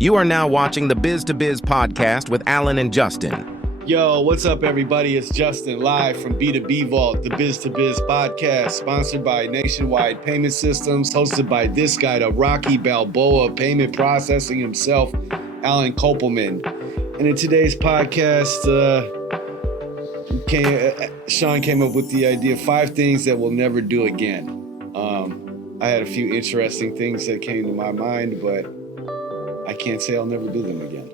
You are now watching the Biz to Biz podcast with Alan and Justin. Yo, what's up, everybody? It's Justin live from B2B Vault, the Biz to Biz podcast, sponsored by Nationwide Payment Systems, hosted by this guy, the Rocky Balboa payment processing himself, Alan Kopelman. And in today's podcast, Sean came up with the idea of 5 things that we'll never do again. I had a few interesting things that came to my mind, but I can't say I'll never do them again.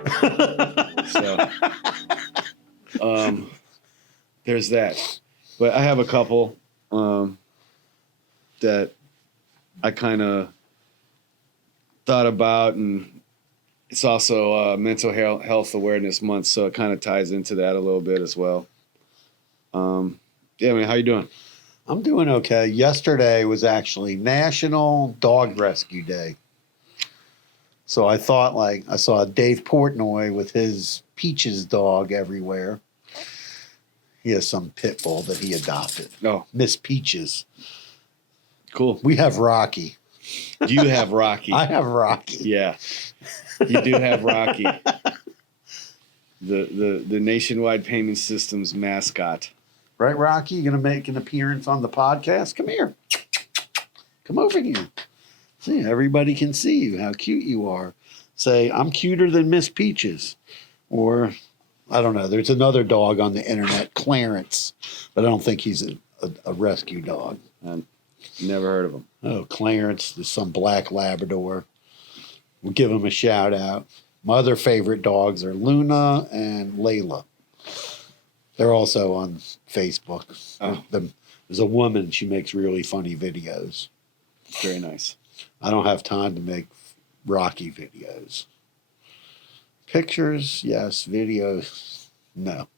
So, there's that. But I have a couple that I kind of thought about, and it's also Mental Health Awareness Month, so it kind of ties into that a little bit as well. Yeah, man, how you doing? I'm doing okay. Yesterday was actually National Dog Rescue Day. So I thought, I saw Dave Portnoy with his Peaches dog everywhere. He has some pit bull that he adopted. Oh, Miss Peaches. cool. We have Rocky. Do you have Rocky? I have Rocky. Yeah, you do have Rocky. The Nationwide Payment Systems mascot. Right, Rocky? You going to make an appearance on the podcast? Come here. Come over here. See, everybody can see you, how cute you are. Say, I'm cuter than Miss Peaches. Or, I don't know, there's another dog on the internet, Clarence, but I don't think he's a rescue dog. Never heard of him. Oh, Clarence, there's some black Labrador. We'll give him a shout out. My other favorite dogs are Luna and Layla. They're also on Facebook. Oh. There's a woman, she makes really funny videos. Very nice. I don't have time to make Rocky videos. Pictures, yes. Videos, no.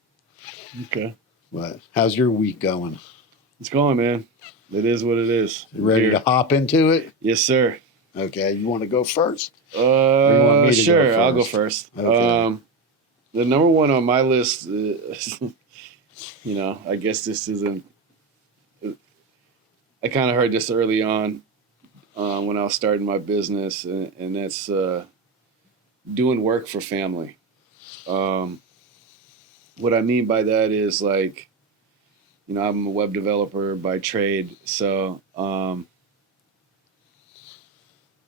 Okay. But how's your week going? It's going, man. It is what it is. You ready to hop into it? Yes, sir. Okay, you want to go first? Or you want me to Sure, go I'll go first? first. Okay. The number one on my list, I guess this isn't. I kind of heard this early on when I was starting my business, and that's doing work for family. What I mean by that is I'm a web developer by trade, so a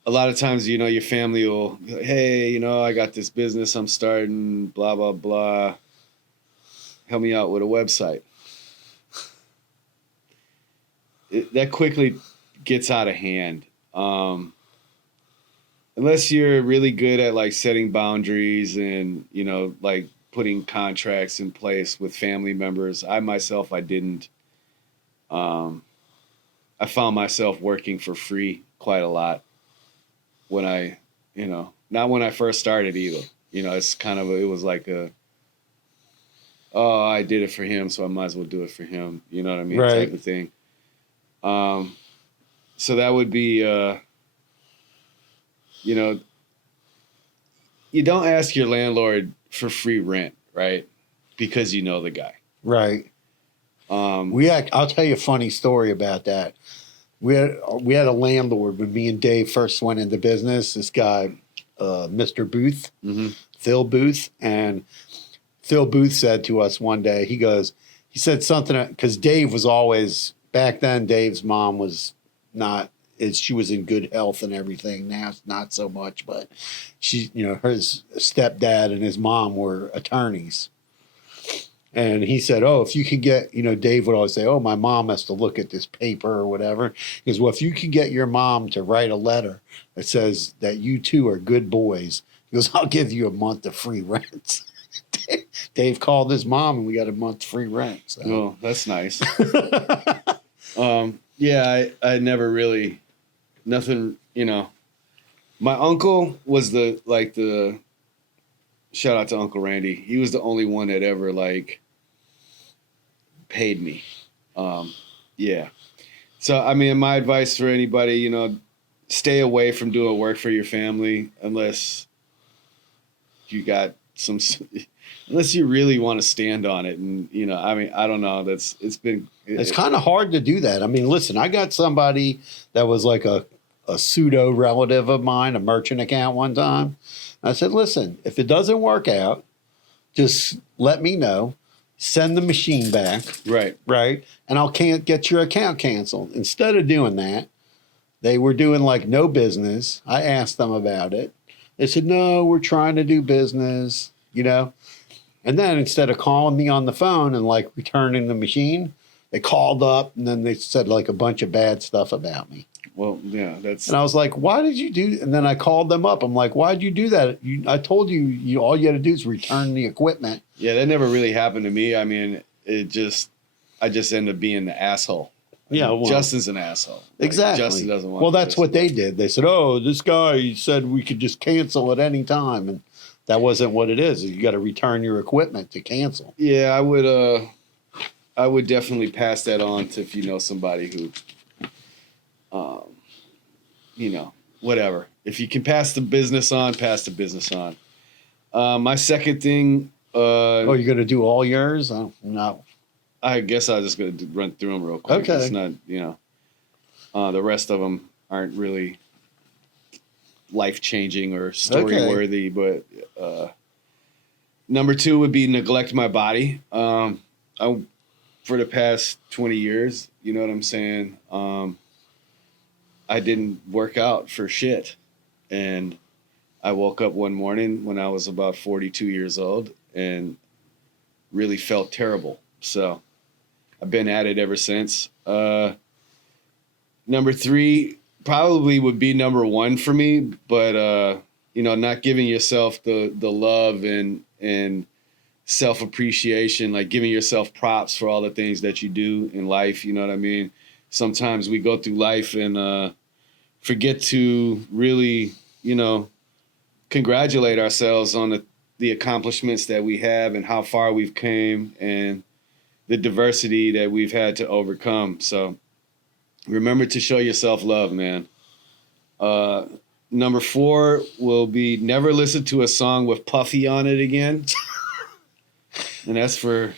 lot of times, your family will, hey, I got this business I'm starting, blah, blah, blah. Help me out with a website. That quickly gets out of hand. Unless you're really good at setting boundaries and, putting contracts in place with family members. I didn't. I found myself working for free quite a lot. When I, not when I first started either, it's kind of, it was like I did it for him, so I might as well do it for him. You know what I mean? Right. Type of thing. So that would be, you don't ask your landlord for free rent, right? Because you know the guy. Right. I'll tell you a funny story about that. We had a landlord when me and Dave first went into business. This guy, Mr. Booth, Phil Booth, and Phil Booth said to us one day, he said something because Dave was always back then. Dave's mom was she was in good health and everything. Now it's not so much, but she, his stepdad and his mom were attorneys. And he said, if you could get, Dave would always say, my mom has to look at this paper or whatever. He goes, well, if you could get your mom to write a letter that says that you two are good boys, he goes, I'll give you a month of free rent. Dave called his mom and we got a month free rent. So. Oh, that's nice. Yeah, I never really, nothing, my uncle was the shout out to Uncle Randy. He was the only one that ever paid me. Yeah. So, my advice for anybody, stay away from doing work for your family unless you got unless you really want to stand on it. And, I don't know. It's kind of hard to do that. Listen, I got somebody that was like a a pseudo relative of mine a merchant account one time. I said, listen, if it doesn't work out, just let me know. Send the machine back. Right. Right. And I'll can't get your account canceled. Instead of doing that, they were doing like no business. I asked them about it. They said, no, we're trying to do business, you know. And then instead of calling me on the phone and like returning the machine, they called up and then they said like a bunch of bad stuff about me. Well, yeah, that's. And I was like, why did you do? And then I called them up. I'm like, why'd you do that? I told you, all you had to do is return the equipment. Yeah, that never really happened to me. I mean, I just ended up being the asshole. Yeah, well, Justin's an asshole. Like, exactly. Justin doesn't want. Well, that's what they did. They said, "Oh, this guy said we could just cancel at any time," and that wasn't what it is. You got to return your equipment to cancel. Yeah, I would definitely pass that on to if you know somebody who, you know, whatever. If you can pass the business on, pass the business on. My second thing. Oh, you're gonna do all yours? Oh, no. I guess I was just going to run through them real quick. Okay. It's not, you know, the rest of them aren't really life-changing or story-worthy. But number 2 would be neglect my body. For the past 20 years, you know what I'm saying? I didn't work out for shit. And I woke up one morning when I was about 42 years old and really felt terrible. So I've been at it ever since. Number 3 probably would be number 1 for me, but you know, not giving yourself the love and self-appreciation, like giving yourself props for all the things that you do in life. You know what I mean? Sometimes we go through life and forget to really, you know, congratulate ourselves on the accomplishments that we have and how far we've came and the diversity that we've had to overcome. So remember to show yourself love, man. Number 4 will be never listen to a song with Puffy on it again. And that's for,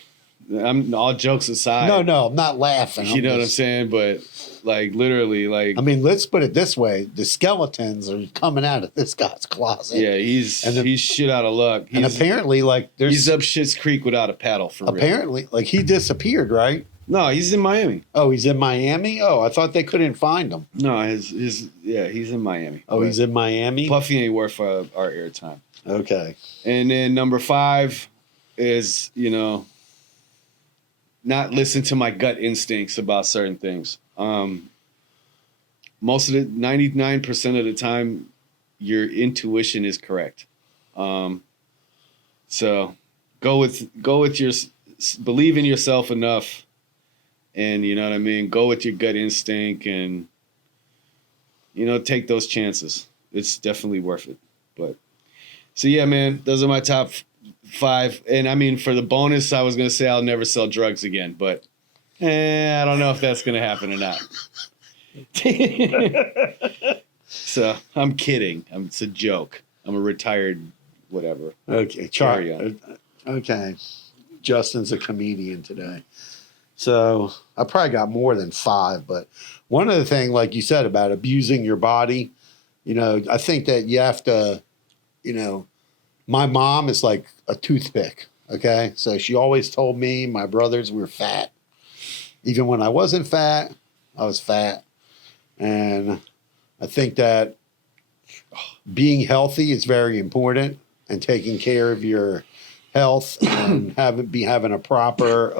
I'm all jokes aside. No, I'm not laughing. You know what I'm saying? But like literally, like, I mean, let's put it this way: the skeletons are coming out of this guy's closet. yeah, he's shit out of luck. And apparently, like, he's up Schitt's Creek without a paddle for real. Apparently, like, he disappeared, right? No, he's in Miami. Oh, he's in Miami? Oh, I thought they couldn't find him. No, he's in Miami. Oh, he's in Miami? Puffy ain't worth our airtime. Okay. And then number 5 is, you know, not listen to my gut instincts about certain things. Most of the 99% of the time, your intuition is correct. So go with your, believe in yourself enough. And you know what I mean? Go with your gut instinct and, you know, take those chances. It's definitely worth it. But so, yeah, man, those are my top 5. And I mean, for the bonus, I was going to say I'll never sell drugs again, but I don't know if that's going to happen or not. So I'm kidding. It's a joke. I'm a retired whatever. Okay. Carry on. Okay. Justin's a comedian today. So I probably got more than 5, but one of the things, like you said, about abusing your body, you know, I think that you have to, you know, my mom is like a toothpick. Okay. So she always told me, my brothers, we were fat. Even when I wasn't fat, I was fat. And I think that being healthy is very important and taking care of your health and having a proper,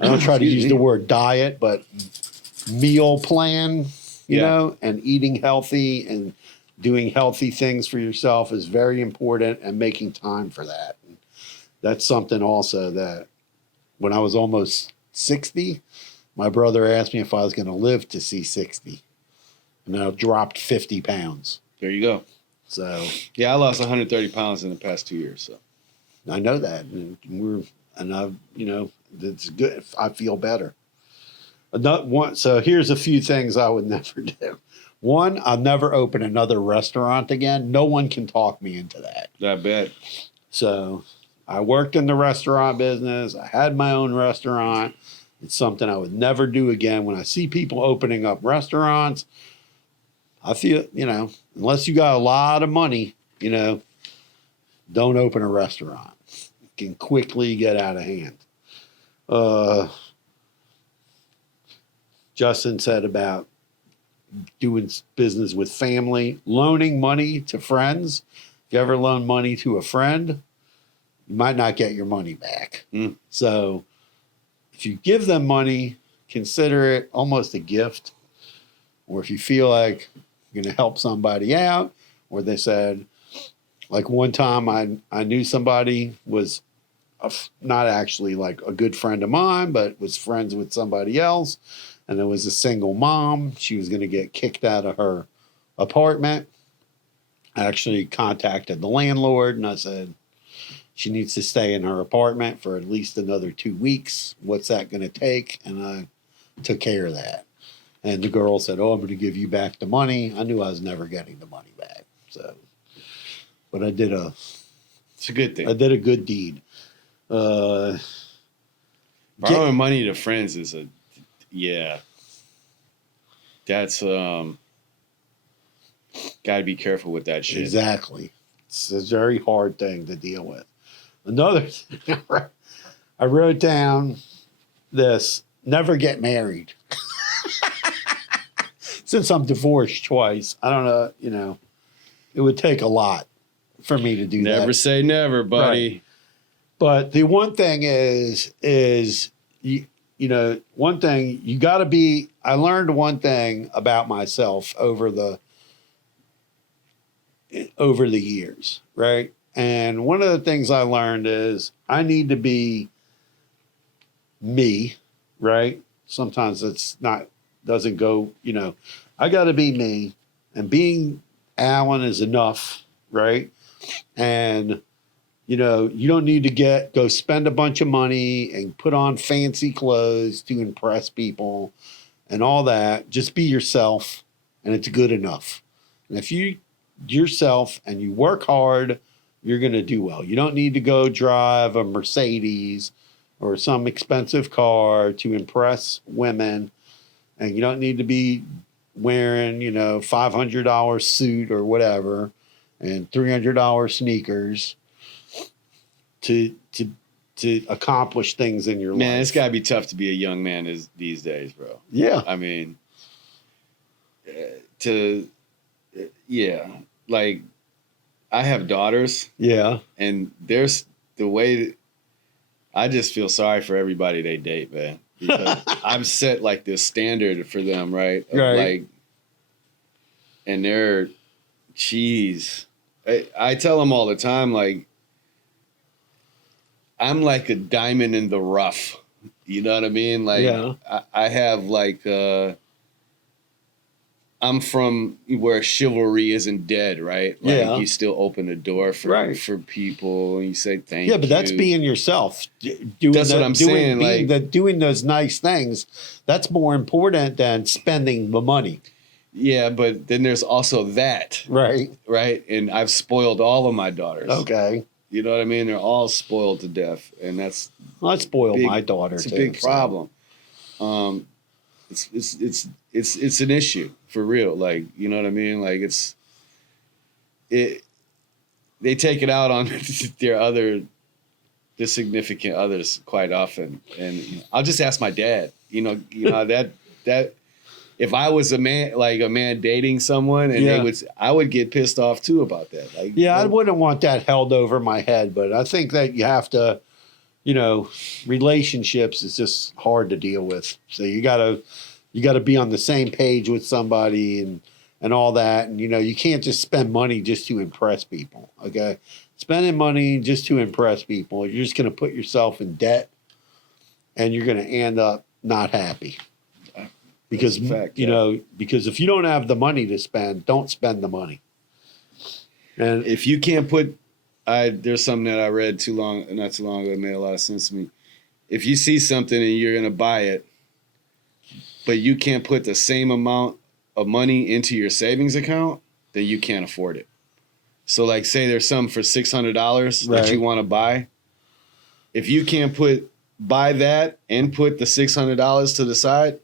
I don't try to use the word diet, but meal plan, you know, and eating healthy and doing healthy things for yourself is very important, and making time for that. And that's something also that when I was almost 60, my brother asked me if I was going to live to see 60, and I dropped 50 pounds. There you go. So yeah, I lost 130 pounds in the past 2 years. So I know that, and you know, it's good. I feel better. So here's a few things I would never do. 1, I'll never open another restaurant again. No one can talk me into that. I bet. So I worked in the restaurant business. I had my own restaurant. It's something I would never do again. When I see people opening up restaurants, I feel, unless you got a lot of money, don't open a restaurant. It can quickly get out of hand. Justin said about doing business with family, loaning money to friends. If you ever loan money to a friend, you might not get your money back. So if you give them money, consider it almost a gift. Or if you feel like you're going to help somebody out, or they said, like one time I knew somebody was not actually like a good friend of mine, but was friends with somebody else. And it was a single mom. She was going to get kicked out of her apartment. I actually contacted the landlord and I said, she needs to stay in her apartment for at least another 2 weeks. What's that going to take? And I took care of that. And the girl said, oh, I'm going to give you back the money. I knew I was never getting the money back. So, but it's a good thing. I did a good deed. Borrowing money to friends is that's got to be careful with that shit. Exactly. It's a very hard thing to deal with. Another thing, I wrote down this: never get married. Since I'm divorced twice, I don't know, it would take a lot for me to do that. Never say never, buddy. Right. But the one thing is one thing you got to be. I learned one thing about myself over the years, right? And one of the things I learned is I need to be me, right? Sometimes doesn't go, I got to be me, and being Alan is enough, right? And you don't need to go spend a bunch of money and put on fancy clothes to impress people and all that. Just be yourself, and it's good enough. And if you yourself and you work hard, you're going to do well. You don't need to go drive a Mercedes or some expensive car to impress women. And you don't need to be wearing, $500 suit or whatever and $300 sneakers to accomplish things in your life. Man, it's got to be tough to be a young man these days, bro. Yeah. I mean, like I have daughters. Yeah. And there's the way I just feel sorry for everybody they date, man. Because I've set like this standard for them, right? Right. Like, and they're, geez. I tell them all the time, like, I'm like a diamond in the rough. You know what I mean? Like, yeah. I have like, I'm from where chivalry isn't dead, right? Like you still open the door for people and you say thank you. Yeah, but that's being yourself. That's what I'm saying. Doing those nice things, that's more important than spending the money. Yeah, but then there's also that. Right. Right? And I've spoiled all of my daughters. Okay. You know what I mean? They're all spoiled to death. And that's... I spoiled my daughter, it's too. It's a big problem. It's an issue for real. Like, you know what I mean? Like they take it out on their significant others quite often. And I'll just ask my dad, that if I was a man dating someone and I would get pissed off too about that. Like, I wouldn't want that held over my head, but I think that you have to, relationships is just hard to deal with. So you gotta be on the same page with somebody and all that. And, you can't just spend money just to impress people. Okay. Spending money just to impress people, you're just going to put yourself in debt and you're going to end up not happy. Because, because if you don't have the money to spend, don't spend the money. And if you can't put, there's something that I read not too long ago that made a lot of sense to me. If you see something and you're going to buy it, but you can't put the same amount of money into your savings account, then you can't afford it. So like say there's something for $600 that you want to buy. If you can't buy that and put the $600 to the side,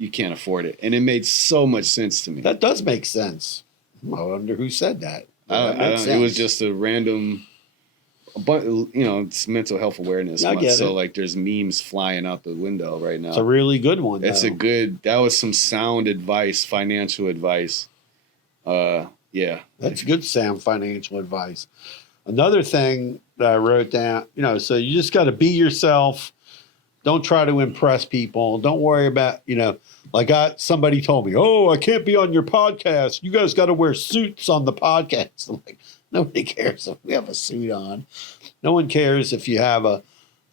you can't afford it. And it made so much sense to me. That does make sense. I wonder who said that. It was just a random, but it's mental health awareness I month. get So it. like there's memes flying out the window right now. It's a really good one. That's that was some sound advice, financial advice. Yeah. That's good sound financial advice. Another thing that I wrote down, so you just got to be yourself. Don't try to impress people. Don't worry about, like somebody told me, oh, I can't be on your podcast. You guys got to wear suits on the podcast. I'm like, nobody cares if we have a suit on. No one cares if you have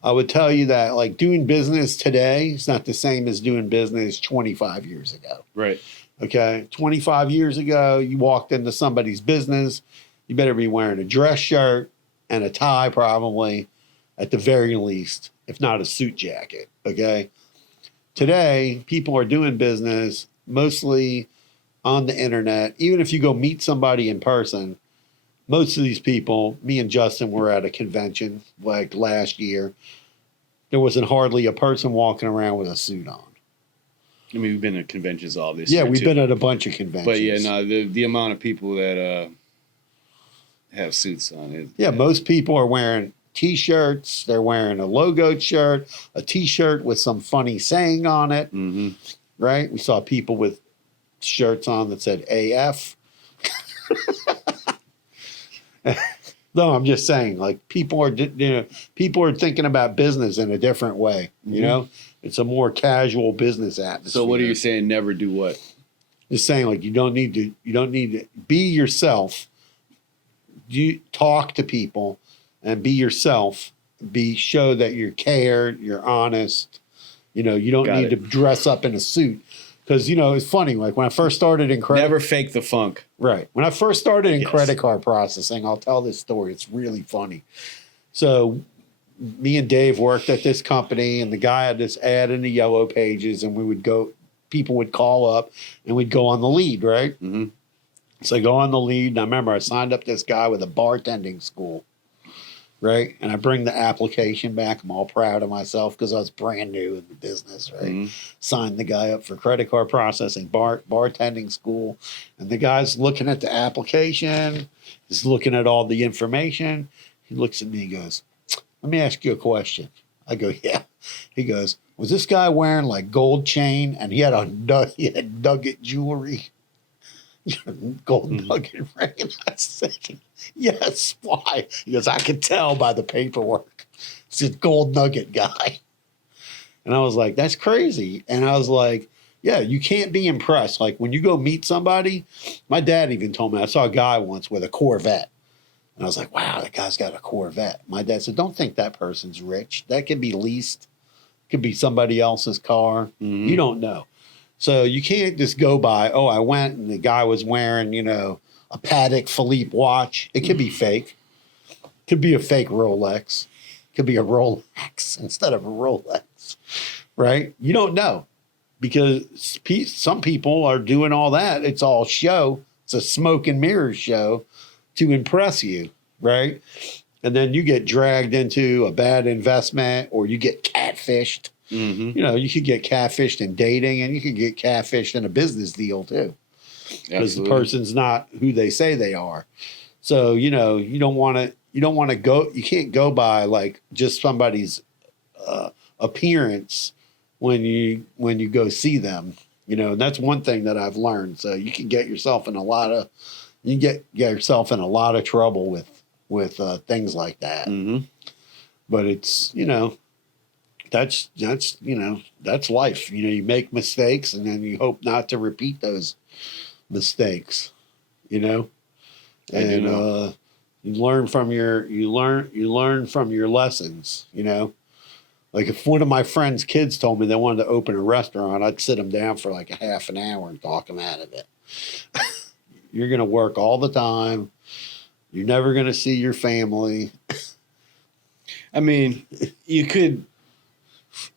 I would tell you that like doing business today is not the same as doing business 25 years ago. Right. Okay. 25 years ago, you walked into somebody's business. You better be wearing a dress shirt and a tie, probably, at the very least, if not a suit jacket. Okay. Today, people are doing business mostly on the internet. Even if you go meet somebody in person, most of these people, me and Justin were at a convention like last year. There wasn't hardly a person walking around with a suit on. I mean, we've been at conventions all this year. Yeah, we've been at a bunch of conventions. But yeah, no, the amount of people that have suits on it. Yeah, most people are wearing T-shirts. They're wearing a logoed shirt, a T-shirt with some funny saying on it, Mm-hmm. right? We saw people with shirts on that said AF. No, I'm just saying, like people are thinking about business in a different way. You know, it's a more casual business atmosphere. So what are you saying? Never do what? Just saying, like you don't need to be yourself. You talk to people and be yourself. Show that you're cared, you're honest. You don't need to dress up in a suit. Because, it's funny, like when I first started in credit. Never fake the funk. Right. When I first started in credit card processing, I'll tell this story. It's really funny. So me and Dave worked at this company, and the guy had this ad in the Yellow Pages, and people would call up, and we'd go on the lead, right? Mm-hmm. So I go on the lead, and I remember I signed up this guy with a bartending school, right? And I bring the application back. I'm all proud of myself because I was brand new in the business, right? Mm-hmm. Signed the guy up for credit card processing, bartending school. And the guy's looking at the application. He's looking at all the information. He looks at me and goes, let me ask you a question. I go, yeah. He goes, was this guy wearing like gold chain and he had nugget jewelry? Gold nugget ring. And I said, yes, why? He goes, I could tell by the paperwork. It's a gold nugget guy. And I was like, that's crazy. And I was like, yeah, you can't be impressed. Like when you go meet somebody, my dad even told me, I saw a guy once with a Corvette. And I was like, wow, that guy's got a Corvette. My dad said, don't think that person's rich. That could be leased. Could be somebody else's car. Mm-hmm. You don't know. So you can't just go by, oh, I went and the guy was wearing, a Patek Philippe watch. It could be fake. Could be a fake Rolex. Could be a Rolex instead of a Rolex, right? You don't know because some people are doing all that. It's all show. It's a smoke and mirrors show to impress you, right? And then you get dragged into a bad investment or you get catfished. Mm-hmm. You could get catfished in dating and you could get catfished in a business deal too. Because the person's not who they say they are. So, you don't want to go, you can't go by like just somebody's appearance when you go see them, and that's one thing that I've learned. So you can get yourself in a lot of trouble with things like that. Mm-hmm. But it's, that's life. You make mistakes and then you hope not to repeat those mistakes, and you learn from your lessons, like if one of my friend's kids told me they wanted to open a restaurant, I'd sit them down for like a half an hour and talk them out of it. You're going to work all the time. You're never going to see your family. I mean, you could,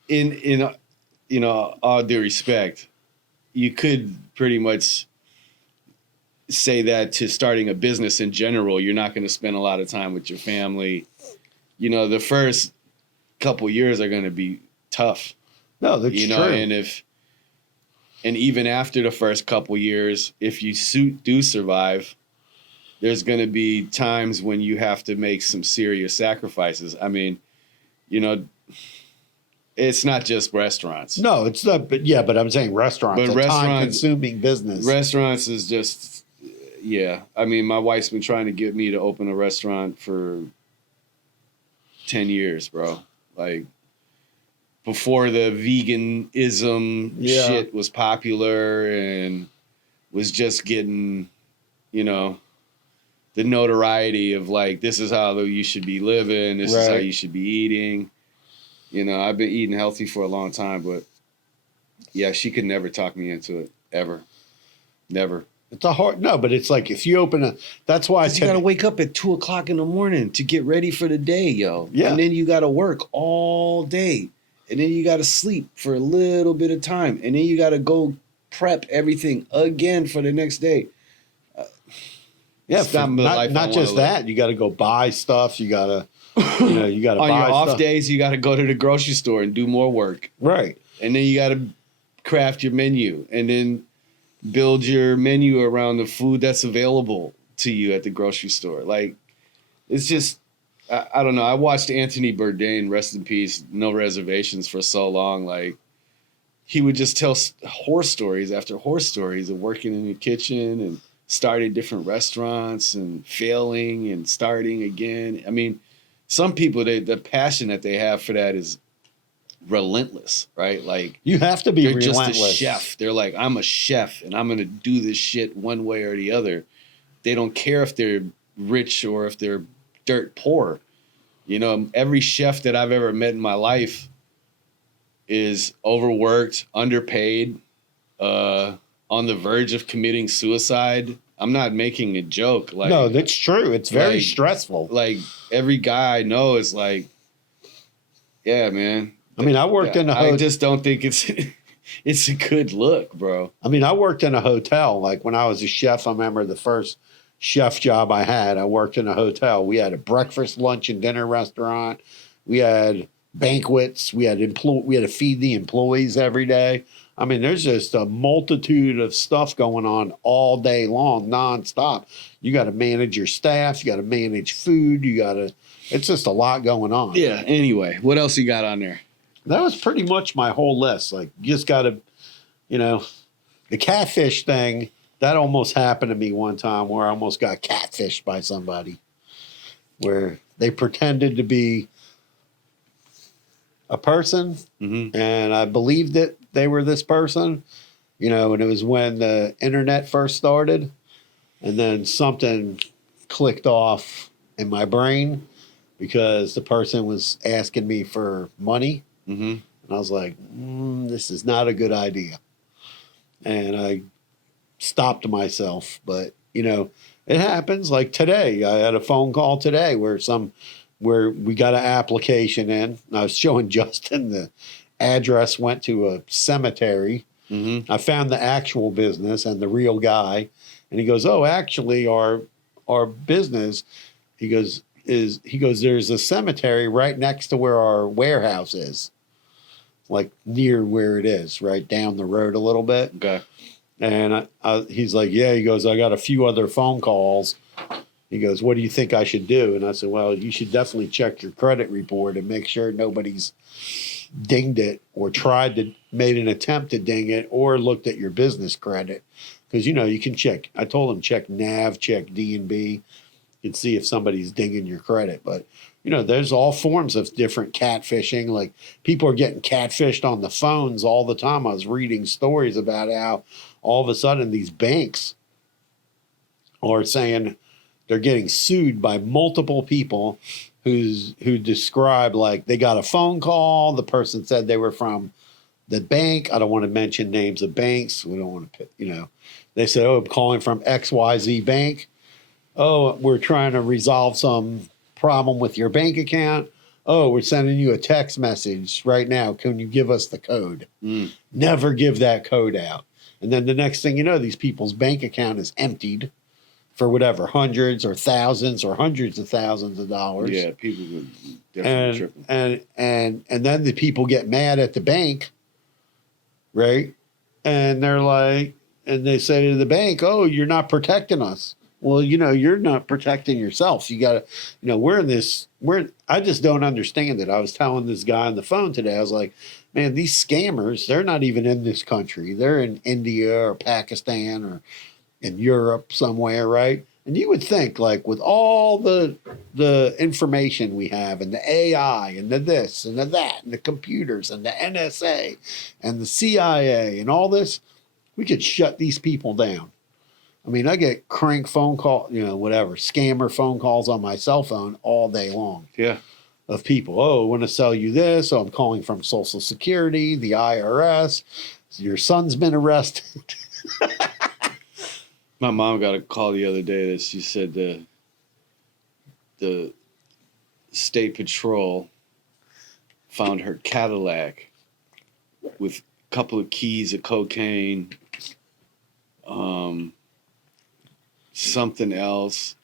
in all due respect, you could pretty much say that to starting a business in general. You're not going to spend a lot of time with your family. The first couple years are going to be tough. No, that's true. And if And even after the first couple years, if you do survive, there's going to be times when you have to make some serious sacrifices. I mean, you know, it's not just restaurants. No, it's not. But I'm saying restaurants. But a time-consuming business. Restaurants is just, yeah. I mean, my wife's been trying to get me to open a restaurant for 10 years, bro. Like, before the veganism shit was popular and was just getting, you know, the notoriety of like, this is how you should be living. This is how you should be eating. You know, I've been eating healthy for a long time, but yeah, she could never talk me into it, ever. Never. It's a hard, no, but it's like if you open a, that's why you got to wake up at 2:00 in the morning to get ready for the day, yo. Yeah. And then you got to work all day. And then you got to sleep for a little bit of time. And then you got to go prep everything again for the next day. Yeah, not just that. You got to go buy stuff. You got to, you got to buy on your off stuff. days, you got to go to the grocery store and do more work. Right. And then you got to craft your menu and then build your menu around the food that's available to you at the grocery store. Like, it's just, I don't know. I watched Anthony Bourdain, rest in peace, No Reservations, for so long. Like, he would just tell horror stories after horror stories of working in the kitchen and starting different restaurants and failing and starting again. I mean, some people, the passion that they have for that is relentless, right? Like, you have to be they're relentless. just a chef. They're like, I'm a chef and I'm going to do this shit one way or the other. They don't care if they're rich or if they're dirt poor. You know, every chef that I've ever met in my life is overworked, underpaid, on the verge of committing suicide. I'm not making a joke. Like, no, that's true. It's very like, stressful. Like, every guy I know is like, yeah, man. I mean, I worked in a hotel. I just don't think it's a good look, bro. I mean, I worked in a hotel. Like, when I was a chef, I remember the first chef job I had, I worked in a hotel. We had a breakfast, lunch, and dinner restaurant. We had banquets. We had to feed the employees every day. I mean, there's just a multitude of stuff going on all day long, nonstop. You got to manage your staff. You got to manage food. It's just a lot going on. Yeah. Anyway, what else you got on there? That was pretty much my whole list. Like, you just got to, the catfish thing, that almost happened to me one time where I almost got catfished by somebody where they pretended to be a person, and I believed that they were this person, and it was when the internet first started, and then something clicked off in my brain because the person was asking me for money, and I was like, this is not a good idea. And I stopped myself, but it happens. Like today, I had a phone call today where we got an application in. I was showing Justin the address, went to a cemetery. I found the actual business and the real guy, and he goes, "Oh, actually, our business," he goes, "There's a cemetery right next to where our warehouse is, like near where it is, right down the road a little bit." Okay. And he's like, "Yeah," he goes, "I got a few other phone calls." He goes, "What do you think I should do?" And I said, "Well, you should definitely check your credit report and make sure nobody's dinged it or made an attempt to ding it or looked at your business credit. Because, you can check. I told him check NAV, check D&B, and see if somebody's dinging your credit. But, there's all forms of different catfishing. Like, people are getting catfished on the phones all the time. I was reading stories about how all of a sudden these banks are saying they're getting sued by multiple people who describe, like, they got a phone call. The person said they were from the bank. I don't want to mention names of banks. We don't want to, they said, "Oh, I'm calling from XYZ Bank. Oh, we're trying to resolve some problem with your bank account. Oh, we're sending you a text message right now. Can you give us the code?" Never give that code out. And then the next thing you know, these people's bank account is emptied for whatever, hundreds or thousands or hundreds of thousands of dollars. Yeah, people would definitely tripping. And then the people get mad at the bank, right? And they're like, and they say to the bank, "Oh, you're not protecting us." Well, you're not protecting yourself. You got to, I just don't understand it. I was telling this guy on the phone today, I was like, man, these scammers, they're not even in this country. They're in India or Pakistan or in Europe somewhere, right? And you would think, like, with all the information we have and the AI and the this and the that and the computers and the NSA and the CIA and all this, we could shut these people down. I mean, I get crank phone call, whatever, scammer phone calls on my cell phone all day long. Yeah. Of people, I want to sell you this. Oh, I'm calling from Social Security, the IRS. Your son's been arrested. My mom got a call the other day that she said the state patrol found her Cadillac with a couple of keys of cocaine, something else,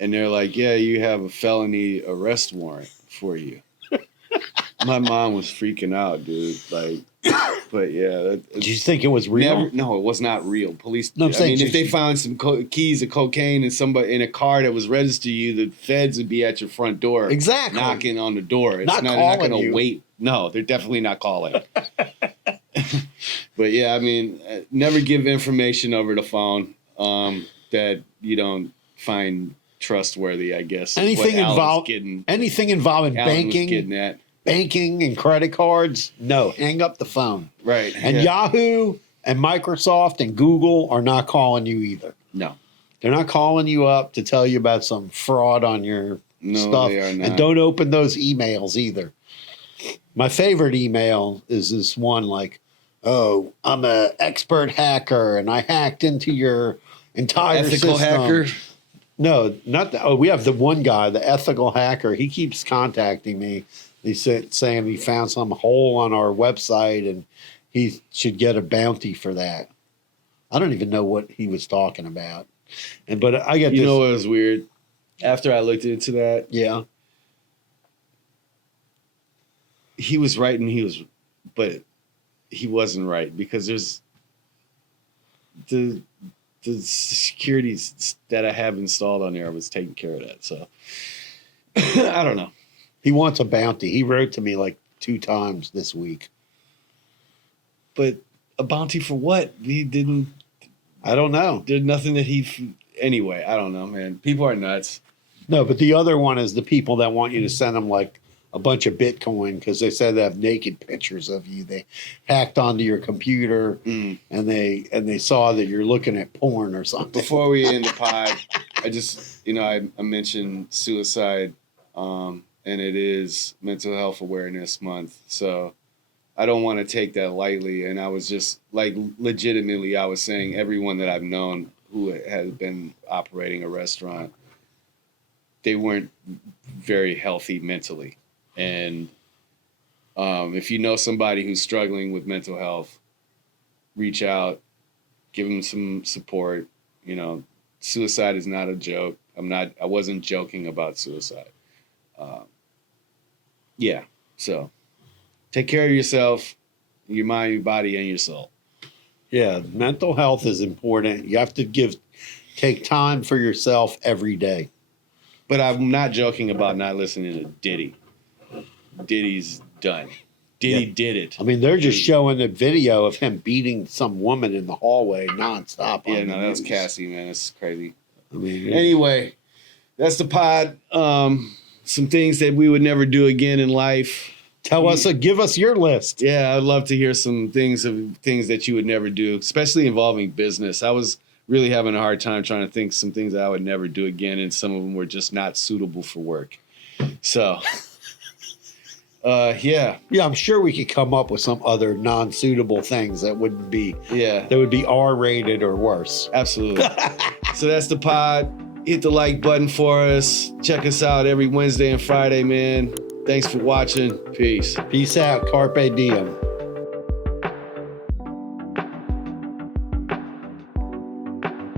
and they're like, "Yeah, you have a felony arrest warrant for you." My mom was freaking out, dude. Like, but yeah. Did you think it was real? No, it was not real. Police. No, I mean, if they found some keys of cocaine and somebody in a car that was registered to you, the feds would be at your front door, exactly, knocking on the door. It's not going to wait. No, they're definitely not calling. But yeah, I mean, never give information over the phone that you don't find trustworthy, I guess. Anything involving banking and credit cards, no, hang up the phone. Right. And Yahoo and Microsoft and Google are not calling you either. No. They're not calling you up to tell you about some fraud on your stuff. They are not. And don't open those emails either. My favorite email is this one like, "Oh, I'm an expert hacker and I hacked into your entire ethical system." hacker. No, not that. Oh, we have the one guy, the ethical hacker. He keeps contacting me. He's saying he found some hole on our website and he should get a bounty for that. I don't even know what he was talking about. But I get You know what was weird? After I looked into that, yeah, he was right and but he wasn't right because there's the securities that I have installed on there was taking care of that. So I don't know. he wants a bounty. He wrote to me like 2 times this week. But a bounty for what? He didn't. I don't know. There's nothing that anyway, I don't know, man. People are nuts. No, but the other one is the people that want you to send them like a bunch of Bitcoin because they said they have naked pictures of you. They hacked onto your computer and they saw that you're looking at porn or something. Before we end the pod, I just, I mentioned suicide, and it is Mental Health Awareness Month. So I don't want to take that lightly. And I was just like, legitimately, I was saying everyone that I've known who has been operating a restaurant, they weren't very healthy mentally. And if you know somebody who's struggling with mental health, reach out, give them some support. Suicide is not a joke. I wasn't joking about suicide. Yeah. So take care of yourself, your mind, your body, and your soul. Yeah. Mental health is important. You have to take time for yourself every day. But I'm not joking about not listening to Diddy. Diddy's done. Diddy did it. I mean, they're just showing a video of him beating some woman in the hallway nonstop. Yeah, no, that was Cassie, man. It's crazy. I mean, anyway, that's the pod. Some things that we would never do again in life. Give us your list. Yeah, I'd love to hear some things that you would never do, especially involving business. I was really having a hard time trying to think some things that I would never do again, and some of them were just not suitable for work. So, yeah, I'm sure we could come up with some other non-suitable things that wouldn't be, that would be R-rated or worse. Absolutely. So that's the pod. Hit the like button for us. Check us out every Wednesday and Friday, man. Thanks for watching. Peace. Peace out. Carpe diem.